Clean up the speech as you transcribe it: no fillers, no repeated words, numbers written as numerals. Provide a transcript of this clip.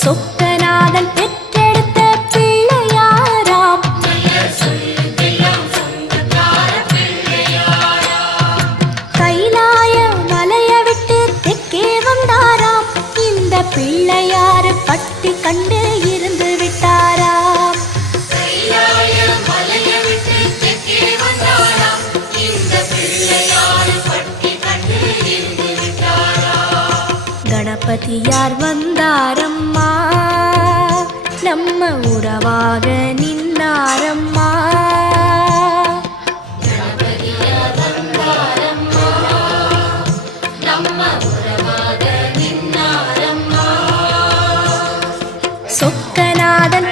சொக்கநாதன் பெற்றெடுத்த பிள்ளையாராம். கைலாய மலைய விட்டு தெற்கே வந்தாராம். இந்த பிள்ளையாரு பட்டி கண்டு இருந்து விட்டாராம். கணபதியார் வந்தாரம்மா, நம்ம உறவாக நின்னாரம்மா. கணபதியார் வந்தாரம்மா, நம்ம உறவாக நின்னாரம்மா. சொக்கநாதன்